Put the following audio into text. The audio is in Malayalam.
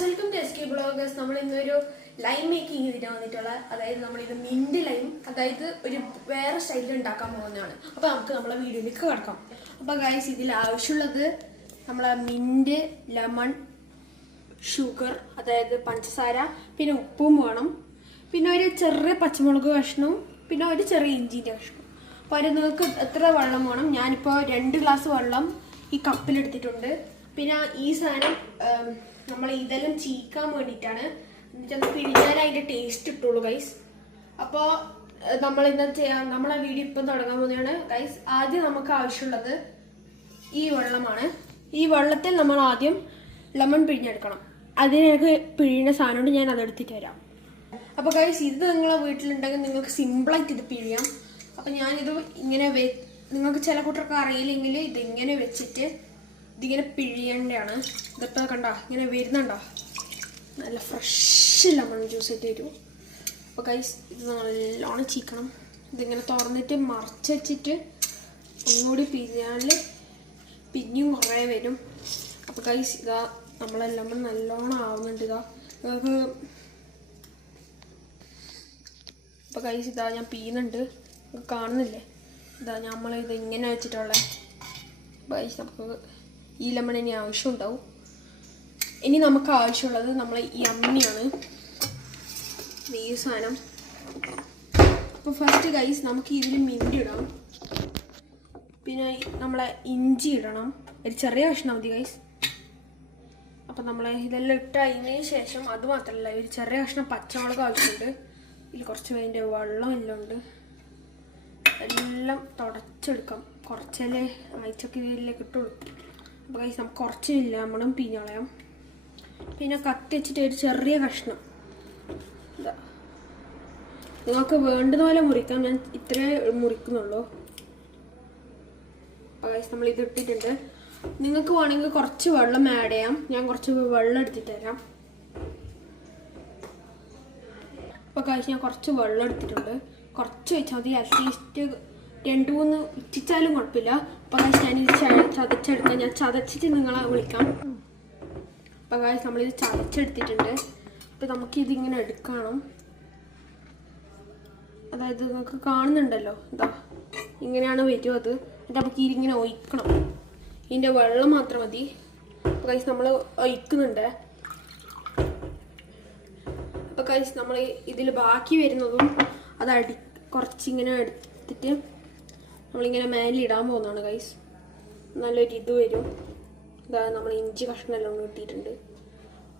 Guys welcome to SK bloggers. നമ്മൾ ഇന്നൊരു ലൈം മേക്കിംഗ് ചെയ്തിട്ടാണ് വന്നിട്ടുള്ളത്. അതായത് നമ്മളിത് മിന്റ് ലൈം, അതായത് ഒരു വേറെ സ്റ്റൈലിൽ ഉണ്ടാക്കാൻ പോകുന്നതാണ്. അപ്പോൾ നമുക്ക് നമ്മളെ വീഡിയോയിലേക്ക് കിടക്കാം. അപ്പോൾ ഗൈസ് ഇതിൽ ആവശ്യമുള്ളത് നമ്മളെ മിന്റ്, ലെമൺ, ഷുഗർ അതായത് പഞ്ചസാര, പിന്നെ ഉപ്പും വേണം, പിന്നെ ഒരു ചെറിയ പച്ചമുളക് കഷ്ണവും, പിന്നെ ഒരു ചെറിയ ഇഞ്ചിൻ്റെ കഷ്ണവും. അപ്പോൾ അതിന് നിങ്ങൾക്ക് എത്ര വെള്ളം വേണം? ഞാനിപ്പോൾ 2 ഗ്ലാസ് വെള്ളം ഈ കപ്പിലെടുത്തിട്ടുണ്ട്. പിന്നെ ഈ സാധനം നമ്മൾ ഇതെല്ലാം ചീക്കാൻ വേണ്ടിയിട്ടാണ്, എന്നിട്ട് പിഴിഞ്ഞാൽ അതിൻ്റെ ടേസ്റ്റ് കിട്ടുള്ളൂ ഗൈസ്. അപ്പോൾ നമ്മൾ ഇന്ന് ചെയ്യാൻ നമ്മളെ വീഡിയോ ഇപ്പം തുടങ്ങാൻ പോകുന്നതാണ് ഗൈസ്. ആദ്യം നമുക്ക് ആവശ്യമുള്ളത് ഈ വെള്ളമാണ്. ഈ വെള്ളത്തിൽ നമ്മൾ ആദ്യം ലെമൺ പിഴിഞ്ഞെടുക്കണം. അതിനൊക്കെ പിഴിയുന്ന സാധനമുണ്ട്, ഞാൻ അതെടുത്തിട്ട് വരാം. അപ്പോൾ ഗൈസ് ഇത് നിങ്ങളെ വീട്ടിലുണ്ടെങ്കിൽ നിങ്ങൾക്ക് സിമ്പിളായിട്ട് ഇത് പിഴിയാം. അപ്പോൾ ഞാനിത് ഇങ്ങനെ നിങ്ങൾക്ക് ചില കൂട്ടർക്ക് അറിയില്ലെങ്കിൽ ഇതിങ്ങനെ വെച്ചിട്ട് ഇതിങ്ങനെ പിഴിയേണ്ടതാണ്. ഇതിപ്പോൾ കണ്ടോ ഇങ്ങനെ വരുന്നുണ്ടോ, നല്ല ഫ്രഷ് ലെമൺ ജ്യൂസ് ആയിട്ട് വരും. അപ്പോൾ ഗൈസ് ഇത് നല്ലോണം ചീക്കണം. ഇതിങ്ങനെ തുറന്നിട്ട് മറച്ച് വെച്ചിട്ട് ഒന്നുകൂടി പിഴിഞ്ഞാൽ പിന്നെയും കുറേ വരും. അപ്പോൾ ഗൈസ് ഇതാ നമ്മളെ ലെമൺ നല്ലോണം ആവുന്നുണ്ട്. ഇതാ നിങ്ങൾക്ക് അപ്പോൾ ഗൈസ് ഇതാ ഞാൻ പിയുന്നുണ്ട്, കാണുന്നില്ലേ? ഇതാ നമ്മളിത് ഇങ്ങനെ വെച്ചിട്ടുള്ള ഗൈസ് നമുക്ക് ഈ ലെമൺ ഇനി ആവശ്യമുണ്ടാവും. ഇനി നമുക്ക് ആവശ്യമുള്ളത് നമ്മളെ ഈ അമ്മിയാണ്, ഈ സാധനം. അപ്പോൾ ഫസ്റ്റ് ഗൈസ് നമുക്ക് ഇതിൽ മിന്റ് ഇടാം, പിന്നെ നമ്മളെ ഇഞ്ചി ഇടണം, ഒരു ചെറിയ കഷ്ണം മതി ഗൈസ്. അപ്പം നമ്മളെ ഇതെല്ലാം ഇട്ടതിന് ശേഷം അത് മാത്രമല്ല, ഒരു ചെറിയ കഷ്ണം പച്ചമുളക് ആവശ്യമുണ്ട്. ഇതിൽ കുറച്ച് അതിൻ്റെ വെള്ളം എല്ലാം ഉണ്ട്, എല്ലാം തുടച്ചെടുക്കാം. കുറച്ചല്ലേ ആഴ്ചക്ക് ഇതിലേക്ക് ഇട്ടുള്ളൂ. അപ്പോൾ ഗൈസ് നമുക്ക് കുറച്ച് ലെമണും പിഴിഞ്ഞളയാം. പിന്നെ കത്തി വെച്ചിട്ട് ഒരു ചെറിയ കഷ്ണം ഇതാ, നിങ്ങൾക്ക് വേണ്ടുന്ന പോലെ മുറിക്കാം, ഞാൻ ഇത്രേ മുറിക്കുന്നുള്ളൂ. അപ്പോൾ ഗൈസ് നമ്മൾ ഇത് ഇട്ടിട്ടുണ്ട്. നിങ്ങൾക്ക് വേണമെങ്കിൽ കുറച്ച് വെള്ളം ആഡ് ചെയ്യാം, ഞാൻ കുറച്ച് വെള്ളം എടുത്തിട്ട് തരാം. അപ്പോൾ ഗൈസ് ഞാൻ കുറച്ച് വെള്ളം എടുത്തിട്ടുണ്ട്, കുറച്ച് വെച്ചാൽ മതി. അറ്റ്ലീസ്റ്റ് 2-3 ഇറ്റിച്ചാലും കുഴപ്പമില്ല. അപ്പോൾ ഗൈസ് ഞാനിത് ചതച്ചെടുക്കാം, ഞാൻ ചതച്ചിട്ട് നിങ്ങളെ വിളിക്കാം. അപ്പോൾ ഗൈസ് നമ്മളിത് ചതച്ചെടുത്തിട്ടുണ്ട്. അപ്പോൾ നമുക്കിതിങ്ങനെ എടുക്കണം. അതായത് നിങ്ങൾക്ക് കാണുന്നുണ്ടല്ലോ, ഇതാ ഇങ്ങനെയാണ് വരും. അത് എന്നിട്ട് നമുക്ക് ഇതിങ്ങനെ ഒഴിക്കണം. ഇതിൻ്റെ വെള്ളം മാത്രം മതി. അപ്പോൾ ഗൈസ് നമ്മൾ ഒഴിക്കുന്നുണ്ട്. അപ്പോൾ ഗൈസ് നമ്മൾ ഇതിൽ ബാക്കി വരുന്നതും അത് കുറച്ചിങ്ങനെ എടുത്തിട്ട് നമ്മളിങ്ങനെ മേലെ ഇടാൻ പോകുന്നതാണ് ഗൈസ്. നല്ലൊരു ഇത് വരും. ഇതാ നമ്മൾ ഇഞ്ചി കഷ്ണമെല്ലാം കിട്ടിയിട്ടുണ്ട്.